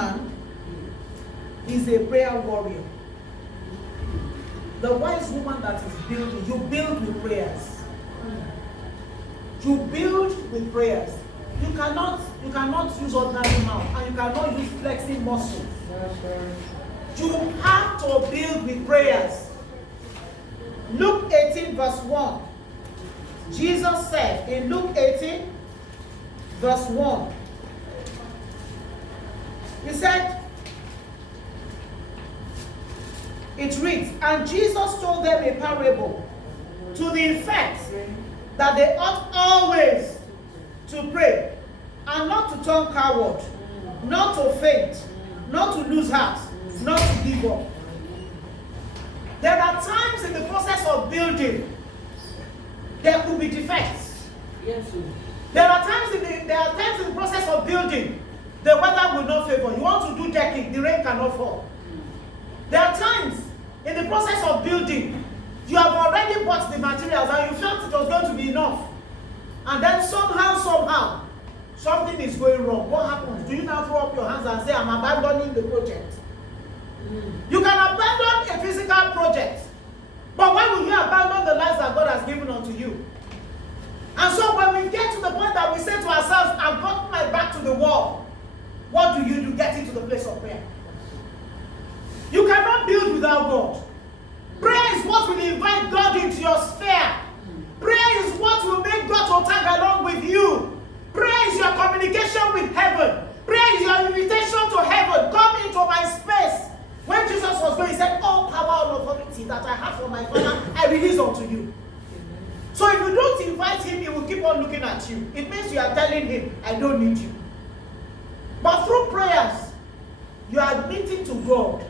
man is a prayer warrior. The wise woman that is building, you build with prayers. You build with prayers. You cannot use ordinary mouth, and you cannot use flexing muscle. You have to build with prayers. Luke 18 verse 1. Jesus said in Luke 18 verse 1. He said, it reads, and Jesus told them a parable to the effect that they ought always to pray and not to turn coward, not to faint, not to lose heart, not to give up. There are times in the process of building there could be defects. Yes, sir. There are times in the process of building the weather will not favor. You want to do decking, the rain cannot fall. There are times in the process of building you have already bought the materials and you felt it was going to be enough, and then somehow something is going wrong. What happens? Do you now throw up your hands and say, I'm abandoning the project? You can abandon a physical project, but why will you abandon the lives that God has given unto you? And so when we get to the point that we say to ourselves, I've got my back to the wall, what do you do? Get into the place of prayer. You cannot build without God. Prayer is what will invite God into your sphere. Prayer is what will make God to tag along with you. Prayer is your communication with heaven. Prayer is your invitation to heaven. Come into my space. When Jesus was going, he said, all power and authority that I have from my Father, I release unto you. So if you don't invite him, he will keep on looking at you. It means you are telling him, I don't need you. But through prayers, you are admitting to God